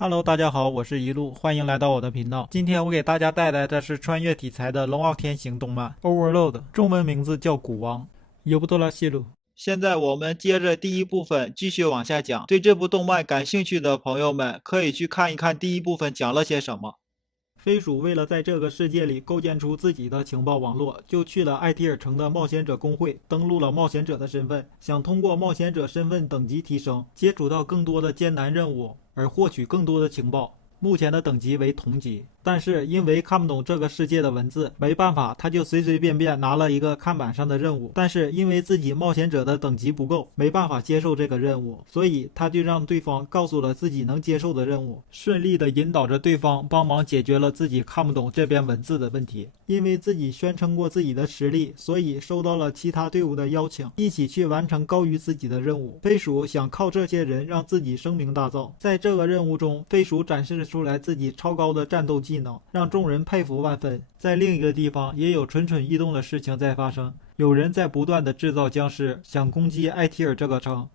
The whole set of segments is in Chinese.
Hello，大家好，我是一路，欢迎来到我的频道。今天我给大家带来的是穿越题材的龙傲天行动漫《Overload》，中文名字叫古王。由不多拉西鲁。现在我们接着第一部分继续往下讲。对这部动漫感兴趣的朋友们，可以去看一看第一部分讲了些什么。飞鼠为了在这个世界里构建出自己的情报网络，就去了艾提尔城的冒险者工会，登录了冒险者的身份，想通过冒险者身份等级提升，接触到更多的艰难任务，而获取更多的情报。目前的等级为同级，但是因为看不懂这个世界的文字，没办法，他就随随便便拿了一个看板上的任务。但是因为自己冒险者的等级不够，没办法接受这个任务，所以他就让对方告诉了自己能接受的任务，顺利的引导着对方帮忙解决了自己看不懂这边文字的问题。因为自己宣称过自己的实力，所以受到了其他队伍的邀请，一起去完成高于自己的任务。飞鼠想靠这些人让自己声名大噪。在这个任务中，飞鼠展示出来自己超高的战斗技能，让众人佩服万分。在另一个地方，也有蠢蠢欲动的事情在发生，有人在不断的制造僵尸，想攻击艾提尔这个城。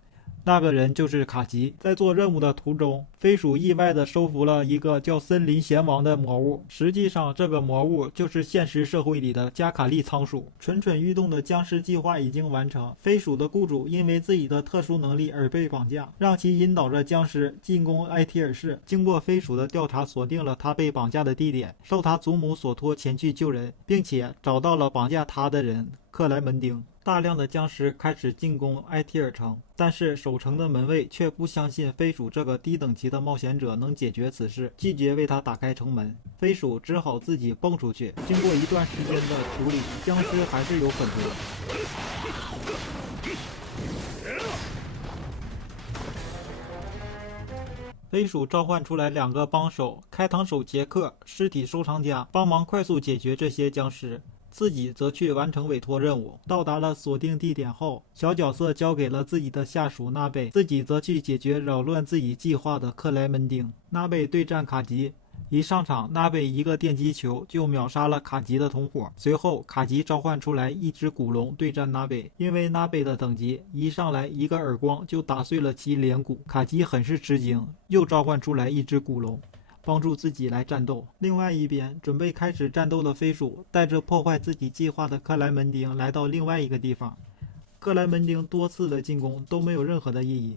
那个人就是卡吉。在做任务的途中，飞鼠意外地收服了一个叫森林贤王的魔物，实际上这个魔物就是现实社会里的加卡利仓鼠。蠢蠢欲动的僵尸计划已经完成，飞鼠的雇主因为自己的特殊能力而被绑架，让其引导着僵尸进攻埃提尔市。经过飞鼠的调查，锁定了他被绑架的地点，受他祖母所托前去救人，并且找到了绑架他的人克莱门丁。大量的僵尸开始进攻埃提尔城，但是守城的门卫却不相信飞鼠这个低等级的冒险者能解决此事，拒绝为他打开城门。飞鼠只好自己蹦出去。经过一段时间的处理，僵尸还是有很多。飞鼠召唤出来2个帮手，开膛手杰克、尸体收藏家，帮忙快速解决这些僵尸。自己则去完成委托任务。到达了锁定地点后，小角色交给了自己的下属纳贝，自己则去解决扰乱自己计划的克莱门丁。纳贝对战卡吉，一上场，纳贝一个电击球就秒杀了卡吉的同伙。随后卡吉召唤出来一只古龙对战纳贝，因为纳贝的等级一上来一个耳光就打碎了其脸骨，卡吉很是吃惊，又召唤出来一只古龙帮助自己来战斗。另外一边，准备开始战斗的飞鼠带着破坏自己计划的克莱门丁来到另外一个地方。克莱门丁多次的进攻都没有任何的意义，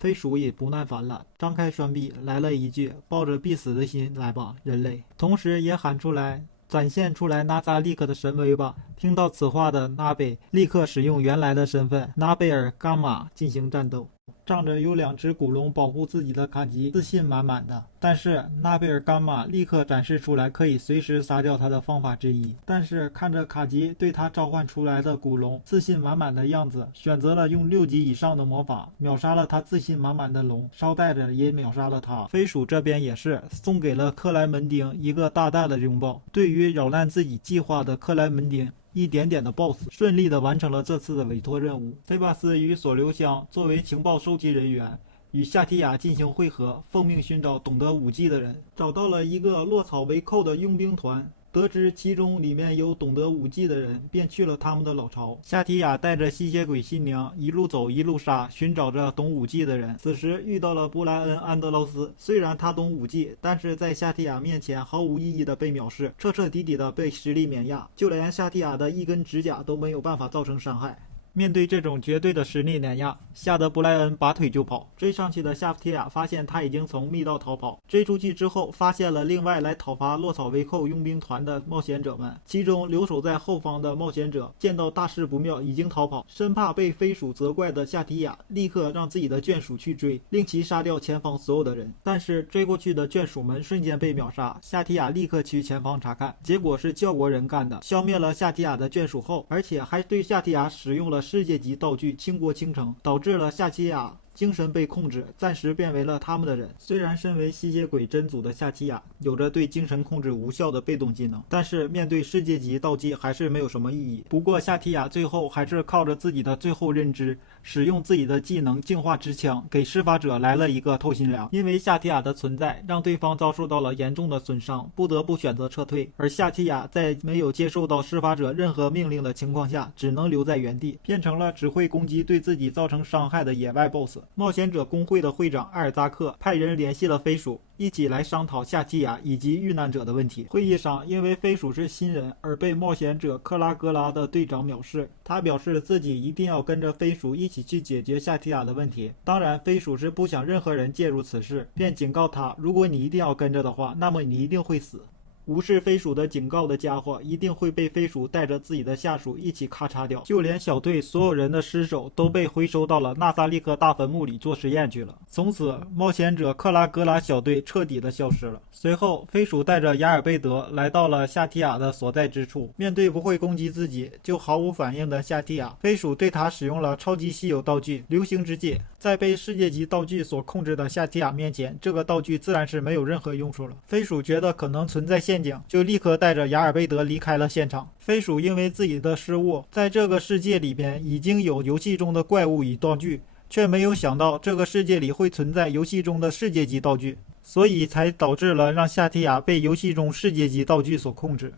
飞鼠也不耐烦了，张开双臂来了一句抱着必死的心来吧人类，同时也喊出来展现出来纳扎利克的神威吧。听到此话的纳贝立刻使用原来的身份纳贝尔伽马进行战斗。仗着有2只古龙保护自己的卡吉自信满满的，但是纳贝尔伽马立刻展示出来可以随时杀掉他的方法之一。但是看着卡吉对他召唤出来的古龙自信满满的样子，选择了用6级以上的魔法秒杀了他自信满满的龙，捎带着也秒杀了他。飞鼠这边也是送给了克莱门丁一个大大的拥抱。对于扰乱自己计划的克莱门丁一点点的 BOSS， 顺利的完成了这次的委托任务。菲巴斯与索留香作为情报收集人员，与夏提亚进行会合，奉命寻找懂得武技的人，找到了一个落草为寇的佣兵团。得知其中里面有懂得武技的人，便去了他们的老巢。夏提亚带着吸血鬼新娘一路走一路杀，寻找着懂武技的人。此时遇到了布莱恩·安德劳斯，虽然他懂武技，但是在夏提亚面前毫无意义的被藐视，彻彻底底的被实力碾压，就连夏提亚的一根指甲都没有办法造成伤害。面对这种绝对的实力碾压，吓得布莱恩拔腿就跑。追上去的夏提亚发现他已经从密道逃跑，追出去之后发现了另外来讨伐落草为寇佣兵团的冒险者们，其中留守在后方的冒险者见到大事不妙已经逃跑，生怕被飞鼠责怪的夏提亚立刻让自己的眷属去追，令其杀掉前方所有的人。但是追过去的眷属们瞬间被秒杀，夏提亚立刻去前方查看，结果是教国人干的，消灭了夏提亚的眷属后，而且还对夏提亚使用了世界级道具倾国倾城，导致了夏提亚精神被控制，暂时变为了他们的人。虽然身为吸血鬼真祖的夏提亚有着对精神控制无效的被动技能，但是面对世界级道具还是没有什么意义。不过夏提亚最后还是靠着自己的最后认知，使用自己的技能净化之枪，给施法者来了一个透心凉。因为夏提亚的存在，让对方遭受到了严重的损伤，不得不选择撤退。而夏提亚在没有接受到施法者任何命令的情况下，只能留在原地，变成了只会攻击对自己造成伤害的野外 BOSS。冒险者工会的会长艾尔扎克派人联系了飞鼠，一起来商讨夏提亚以及遇难者的问题。会议上，因为飞鼠是新人而被冒险者克拉格拉的队长藐视，他表示自己一定要跟着飞鼠一起去解决夏提亚的问题。当然，飞鼠是不想任何人介入此事，便警告他，如果你一定要跟着的话，那么你一定会死。无视飞鼠的警告的家伙一定会被飞鼠带着自己的下属一起咔嚓掉，就连小队所有人的尸首都被回收到了纳萨利克大坟墓里做实验去了。从此，冒险者克拉格拉小队彻底的消失了。随后，飞鼠带着雅尔贝德来到了夏提亚的所在之处，面对不会攻击自己就毫无反应的夏提亚，飞鼠对他使用了超级稀有道具流星之戒。在被世界级道具所控制的夏提亚面前，这个道具自然是没有任何用处了。飞鼠觉得可能存在陷阱，就立刻带着雅尔贝德离开了现场。飞鼠因为自己的失误，在这个世界里边已经有游戏中的怪物与道具，却没有想到这个世界里会存在游戏中的世界级道具，所以才导致了让夏提亚被游戏中世界级道具所控制。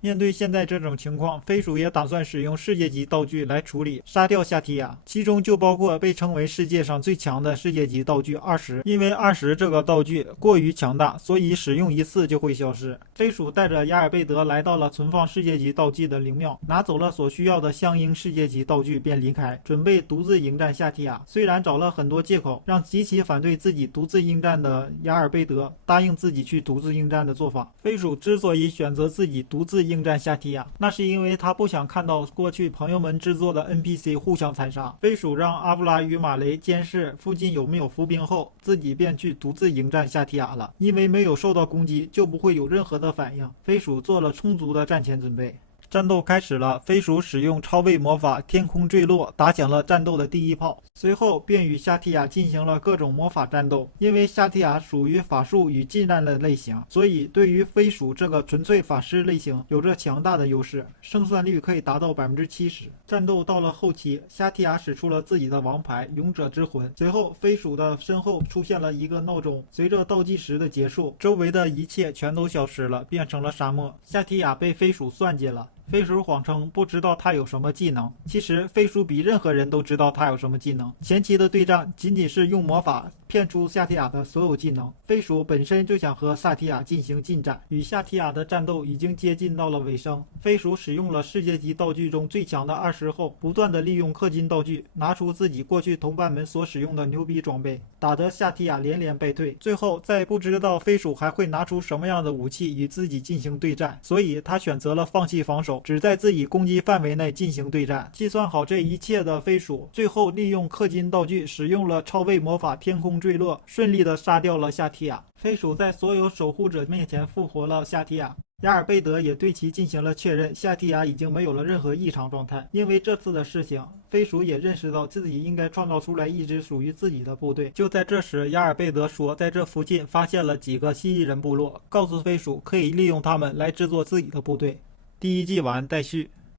面对现在这种情况，飞鼠也打算使用世界级道具来处理杀掉夏提亚，其中就包括被称为世界上最强的世界级道具20。因为20这个道具过于强大，所以使用一次就会消失。飞鼠带着雅尔贝德来到了存放世界级道具的灵庙，拿走了所需要的相应世界级道具便离开，准备独自迎战夏提亚。虽然找了很多借口，让极其反对自己独自应战的雅尔贝德答应自己去独自应战的做法。飞鼠之所以选择自己独自应战夏提亚，那是因为他不想看到过去朋友们制作的 NPC 互相残杀。飞鼠让阿布拉与马雷监视附近有没有伏兵后，自己便去独自迎战夏提亚了。因为没有受到攻击，就不会有任何的反应。飞鼠做了充足的战前准备。战斗开始了，飞鼠使用超位魔法天空坠落打响了战斗的第一炮，随后便与夏提亚进行了各种魔法战斗。因为夏提亚属于法术与近战的类型，所以对于飞鼠这个纯粹法师类型有着强大的优势，胜算率可以达到70%。战斗到了后期，夏提亚使出了自己的王牌勇者之魂，随后飞鼠的身后出现了一个闹钟，随着倒计时的结束，周围的一切全都消失了，变成了沙漠。夏提亚被飞鼠算计了。飞鼠谎称不知道他有什么技能，其实飞鼠比任何人都知道他有什么技能。前期的对战仅仅是用魔法骗出夏提亚的所有技能，飞鼠本身就想和夏提亚进行近战，与夏提亚的战斗已经接近到了尾声。飞鼠使用了世界级道具中最强的20后，不断的利用氪金道具，拿出自己过去同伴们所使用的牛逼装备，打得夏提亚连连败退。最后在不知道飞鼠还会拿出什么样的武器与自己进行对战，所以他选择了放弃防守，只在自己攻击范围内进行对战。计算好这一切的飞鼠，最后利用氪金道具，使用了超位魔法天空坠落，顺利的杀掉了夏提亚。飞鼠在所有守护者面前复活了夏提亚。雅尔贝德也对其进行了确认，夏提亚已经没有了任何异常状态。因为这次的事情，飞鼠也认识到自己应该创造出来一支属于自己的部队。就在这时，雅尔贝德说在这附近发现了几个蜥蜴人部落，告诉飞鼠可以利用他们来制作自己的部队。第一季完待续。